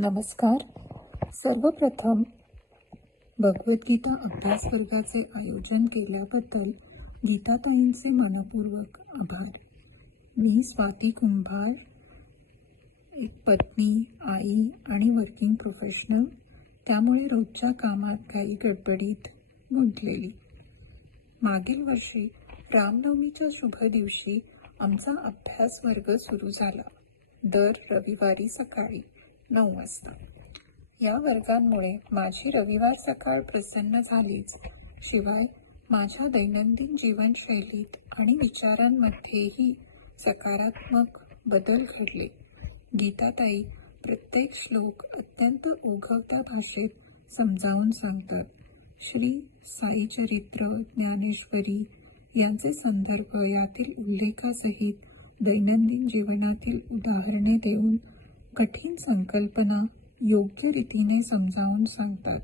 नमस्कार. सर्वप्रथम भगवद्गीता अभ्यास वर्गाचे आयोजन केल्याबद्दल गीताताईंचे मनपूर्वक आभार. मी स्वाती कुंभार, एक पत्नी, आई आणि वर्किंग प्रोफेशनल, त्यामुळे रोजच्या कामात काही गडबडीत गुंतलेली. मागील वर्षी रामनवमीच्या शुभ दिवशी आमचा अभ्यास वर्ग सुरू झाला, दर रविवारी सकाळी 9 वाजता. या वर्गांमुळे माझी रविवार सकाळ प्रसन्न झालीच, शिवाय माझ्या दैनंदिन जीवनशैलीत आणि विचारांमध्येही सकारात्मक बदल घडले. गीताताई प्रत्येक श्लोक अत्यंत ओघवत्या भाषेत समजावून सांगतात. श्री साई चरित्र, ज्ञानेश्वरी यांचे संदर्भ, यातील उल्लेखासहित दैनंदिन जीवनातील उदाहरणे देऊन कठीण संकल्पना योग्य रीतीने समजावून सांगतात.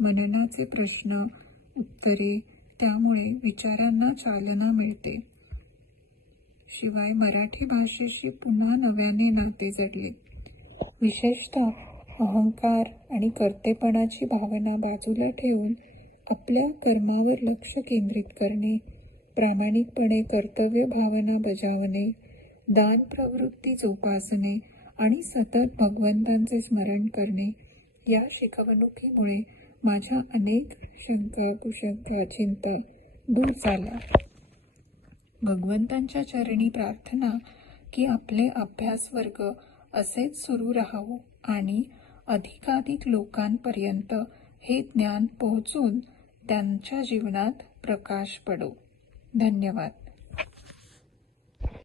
मननाचे प्रश्न, उत्तरे, त्यामुळे विचारांना चालना मिळते. शिवाय मराठी भाषेशी पुन्हा नव्याने नाते जडले. विशेषतः अहंकार आणि कर्तेपणाची भावना बाजूला ठेवून आपल्या कर्मावर लक्ष केंद्रित करणे, प्रामाणिकपणे कर्तव्य भावना बजावणे, दान प्रवृत्ती जोपासणे आणि सतत भगवंतांचे स्मरण करणे, या शिकवणुकीमुळे माझ्या अनेक शंका, कुशंका, चिंता दूर झाल्या. भगवंतांच्या चरणी प्रार्थना की आपले अभ्यास वर्ग असेच सुरू राहावो आणि अधिकाधिक लोकांपर्यंत हे ज्ञान पोहोचून त्यांच्या जीवनात प्रकाश पडो. धन्यवाद.